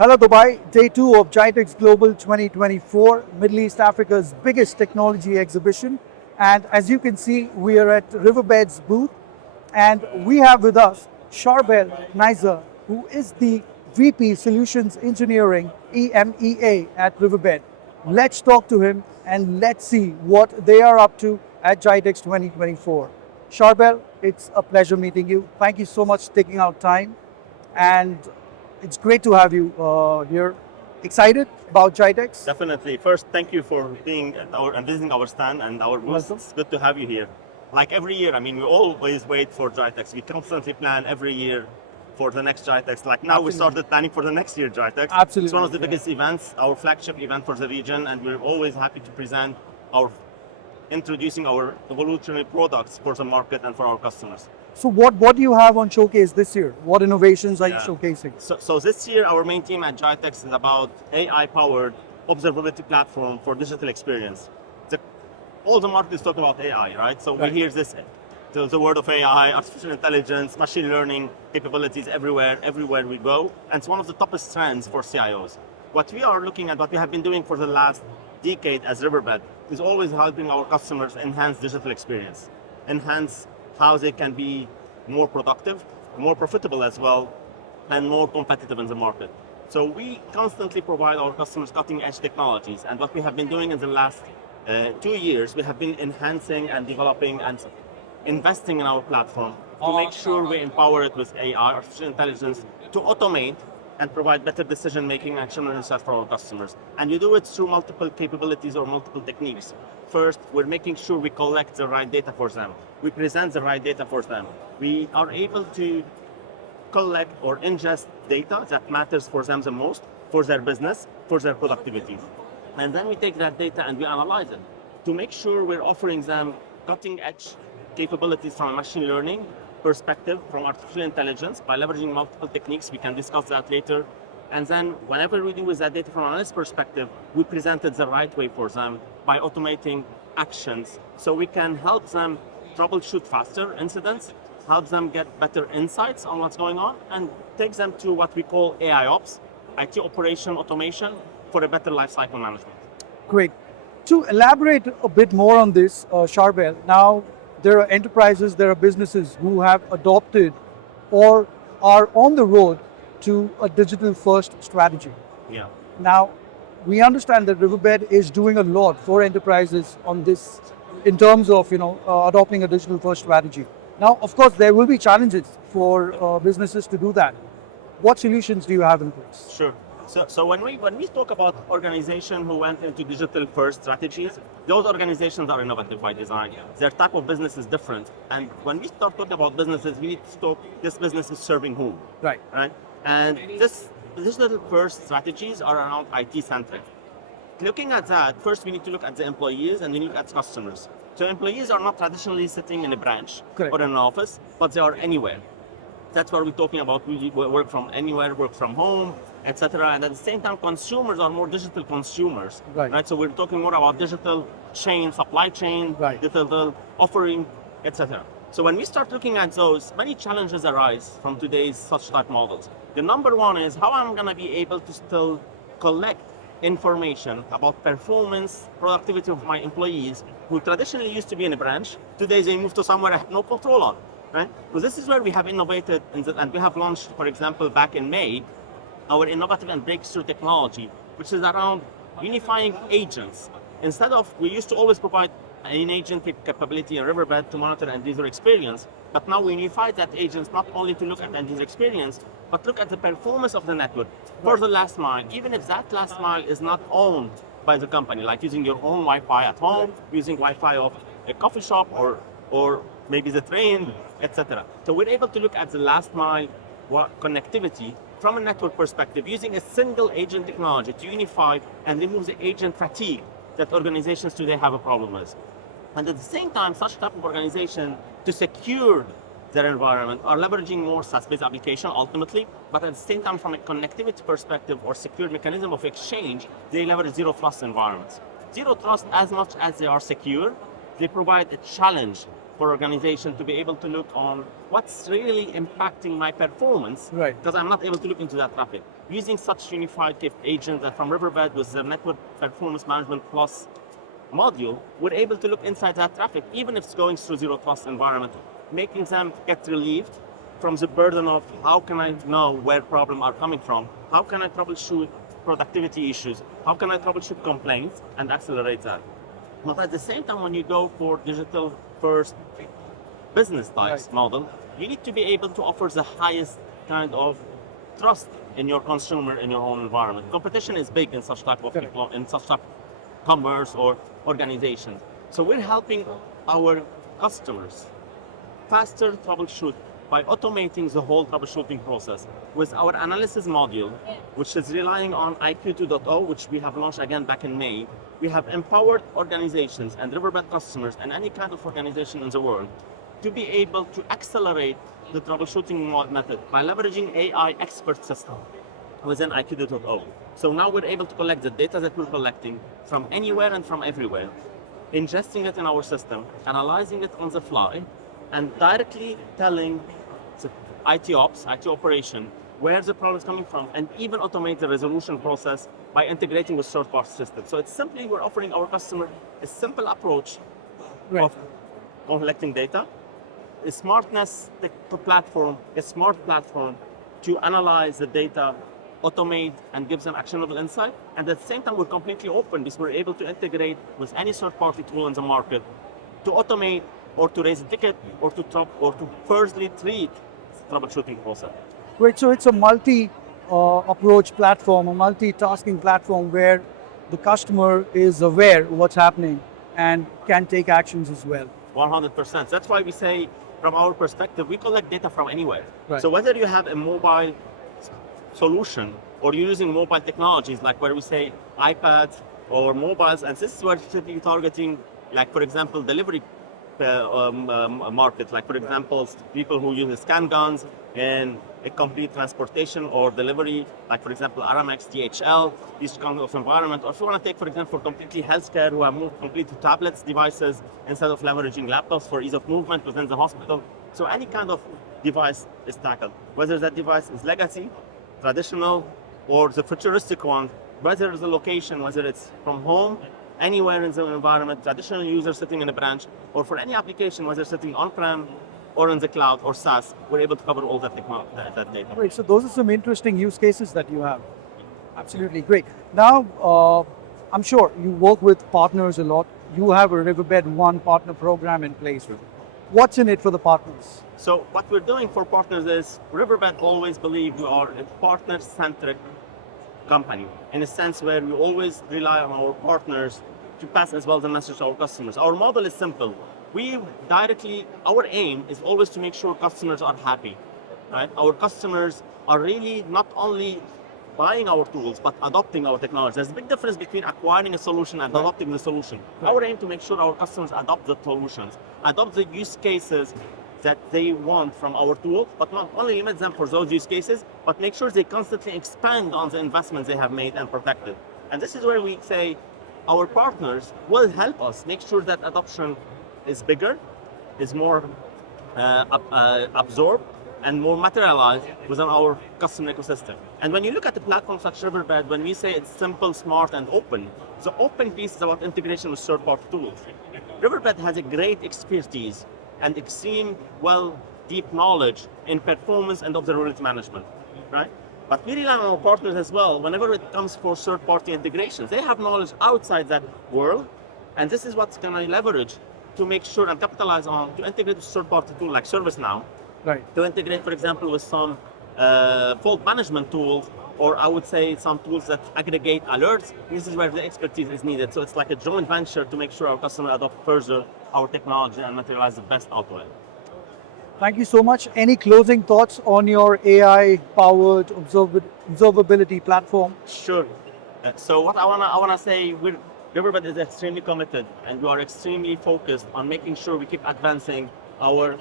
Hello Dubai, day 2 of GITEX Global 2024, Middle East Africa's biggest technology exhibition. And as you can see, we are at Riverbed's booth and we have with us Charbel Khneisser, who is the VP Solutions Engineering EMEA at Riverbed. Let's talk to him and let's see what they are up to at GITEX 2024. Charbel, it's a pleasure meeting you. Thank you so much for taking out time. And it's great to have you here. Excited about GITEX? Definitely. First, thank you for being at and visiting our stand and our booth. Welcome. It's good to have you here. Like every year, we always wait for GITEX. We constantly plan every year for the next GITEX. Like now, we started planning for the next year GITEX. Absolutely. It's one of the biggest events, our flagship event for the region, and we're always happy to present introducing our evolutionary products for the market and for our customers. So what do you have on showcase this year? What innovations are you showcasing? So this year, our main team at GITEX is about AI-powered observability platform for digital experience. All the market is talking about AI, right? So we hear this, the word of AI, artificial intelligence, machine learning capabilities everywhere we go. And it's one of the toughest trends for CIOs. What we are looking at, what we have been doing for the last decade as Riverbed, is always helping our customers enhance digital experience, enhance how they can be more productive, more profitable as well, and more competitive in the market. So we constantly provide our customers cutting-edge technologies, and what we have been doing in the last 2 years, we have been enhancing and developing and investing in our platform to make sure we empower it with AI, artificial intelligence, to automate and provide better decision-making and action insights for our customers. And you do it through multiple capabilities or multiple techniques. First, we're making sure we collect the right data for them. We present the right data for them. We are able to collect or ingest data that matters for them the most, for their business, for their productivity. And then we take that data and we analyze it to make sure we're offering them cutting-edge capabilities from a machine learning perspective, from artificial intelligence, by leveraging multiple techniques. We can discuss that later. And then whenever we do with that data from an analyst perspective, we present it the right way for them by automating actions. So we can help them troubleshoot faster incidents, help them get better insights on what's going on, and take them to what we call AI Ops, IT operation automation, for a better lifecycle management. Great. To elaborate a bit more on this, Charbel, now there are enterprises, there are businesses who have adopted or are on the road to a digital-first strategy. Yeah. Now, we understand that Riverbed is doing a lot for enterprises on this in terms of adopting a digital-first strategy. Now, of course, there will be challenges for businesses to do that. What solutions do you have in place? Sure. So when we talk about organizations who went into digital-first strategies, those organizations are innovative by design. Their type of business is different. And when we start talking about businesses, we need to talk, this business is serving whom? Right. And this digital-first strategies are around IT-centric. Looking at that, first we need to look at the employees and we look at customers. So employees are not traditionally sitting in a branch or in an office, but they are anywhere. That's what we're talking about. We work from anywhere, work from home, etc. And at the same time, consumers are more digital consumers. Right? So we're talking more about digital chain, supply chain, digital offering, etc. So when we start looking at those, many challenges arise from today's such type models. The number one is how I'm going to be able to still collect information about performance, productivity of my employees who traditionally used to be in a branch. Today they move to somewhere I have no control on. Right? So this is where we have innovated and we have launched, for example, back in May, our innovative and breakthrough technology, which is around unifying agents. Instead of, we used to always provide an agent capability in Riverbed to monitor end user experience, but now we unify that agents not only to look at end user experience, but look at the performance of the network for the last mile, even if that last mile is not owned by the company, like using your own Wi-Fi at home, using Wi-Fi of a coffee shop or maybe the train, etc. So we're able to look at the last mile connectivity from a network perspective, using a single agent technology to unify and remove the agent fatigue that organizations today have a problem with. And at the same time, such type of organization, to secure their environment, are leveraging more SaaS-based application ultimately, but at the same time, from a connectivity perspective or secure mechanism of exchange, they leverage zero trust environments. Zero trust, as much as they are secure, they provide a challenge for organization to be able to look on what's really impacting my performance, Right. because I'm not able to look into that traffic. Using such unified agent that from Riverbed with the Network Performance Management Plus module, we're able to look inside that traffic, even if it's going through zero trust environment, making them get relieved from the burden of how can I know where problems are coming from, how can I troubleshoot productivity issues, how can I troubleshoot complaints and accelerate that. But at the same time, when you go for digital first business types Right. model, you need to be able to offer the highest kind of trust in your consumer in your own environment. Competition is big in such type of Correct. in such type of commerce or organizations. So we're helping our customers faster troubleshoot by automating the whole troubleshooting process with our analysis module, which is relying on IQ 2.0, which we have launched again back in May. We have empowered organizations and Riverbed customers and any kind of organization in the world to be able to accelerate the troubleshooting method by leveraging AI expert system within IQ 2.0. So now we're able to collect the data that we're collecting from anywhere and from everywhere, ingesting it in our system, analyzing it on the fly, and directly telling the IT ops, IT operation, where the problem is coming from, and even automate the resolution process by integrating with third-party systems. So it's simply we're offering our customer a simple approach Right. of collecting data, a smartness platform, a smart platform to analyze the data, automate, and give them actionable insight. And at the same time, we're completely open because we're able to integrate with any third-party tool in the market to automate or to raise a ticket or to firstly treat the troubleshooting process. Great. So it's a multi-approach platform, a multitasking platform where the customer is aware of what's happening and can take actions as well. 100%. That's why we say, from our perspective, we collect data from anywhere. Right. So whether you have a mobile solution or you're using mobile technologies, like where we say iPads or mobiles, and this is where we're targeting, like for example, delivery market, like for example, people who use scan guns in a complete transportation or delivery, like for example, Aramex, DHL, these kind of environment. Or if you want to take, for example, for completely healthcare, who have moved completely to tablets devices instead of leveraging laptops for ease of movement within the hospital. So any kind of device is tackled, whether that device is legacy, traditional, or the futuristic one, whether the location, whether it's from home, anywhere in the environment, traditional user sitting in a branch, or for any application, whether sitting on-prem or in the cloud or SaaS, we're able to cover all that data. Great. So those are some interesting use cases that you have. Absolutely great. Now, I'm sure you work with partners a lot. You have a Riverbed One partner program in place. What's in it for the partners? So what we're doing for partners is, Riverbed always believe we are a partner-centric company, in a sense where we always rely on our partners to pass as well the message to our customers. Our model is simple. Our aim is always to make sure customers are happy, right? Our customers are really not only buying our tools, but adopting our technology. There's a big difference between acquiring a solution and adopting the solution. Our aim to make sure our customers adopt the solutions, adopt the use cases that they want from our tool, but not only limit them for those use cases, but make sure they constantly expand on the investments they have made and protected. And this is where we say our partners will help us make sure that adoption is bigger, is more absorbed, and more materialized within our customer ecosystem. And when you look at the platform such as Riverbed, when we say it's simple, smart, and open, the open piece is about integration with third-party tools. Riverbed has a great expertise and extreme, deep knowledge in performance and observability management, right? But we rely on our partners as well whenever it comes for third-party integrations. They have knowledge outside that world, and this is what's going to leverage to make sure and capitalize on to integrate with third-party tool like ServiceNow, Right. to integrate, for example, with some fault management tools, or I would say some tools that aggregate alerts. This is where the expertise is needed. So it's like a joint venture to make sure our customer adopt further our technology and materialize the best out of it. Thank you so much. Any closing thoughts on your AI-powered observability platform? Sure. So what I wanna say, Riverbed is extremely committed, and we are extremely focused on making sure we keep advancing our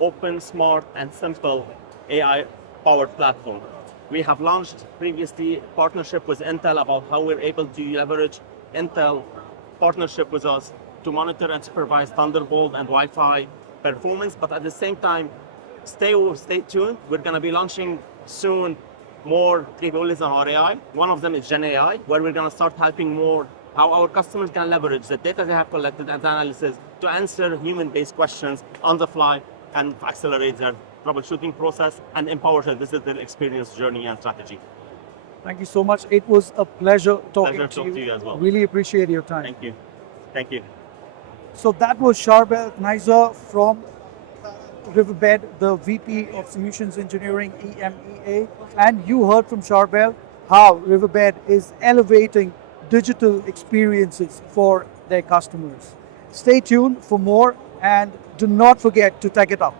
open, smart, and simple AI-powered platform. We have launched previously partnership with Intel about how we're able to leverage Intel partnership with us to monitor and supervise Thunderbolt and Wi-Fi performance, but at the same time, stay tuned. We're going to be launching soon more capabilities on our AI. One of them is Gen AI, where we're going to start helping more how our customers can leverage the data they have collected and analysis to answer human-based questions on the fly and accelerate their troubleshooting process and empower their digital experience journey and strategy. Thank you so much. It was a pleasure talking Pleasure to you as well. Really appreciate your time. Thank you. Thank you. So that was Charbel Khneisser from Riverbed, the VP of Solutions Engineering EMEA. And you heard from Charbel how Riverbed is elevating digital experiences for their customers. Stay tuned for more and do not forget to tech it up.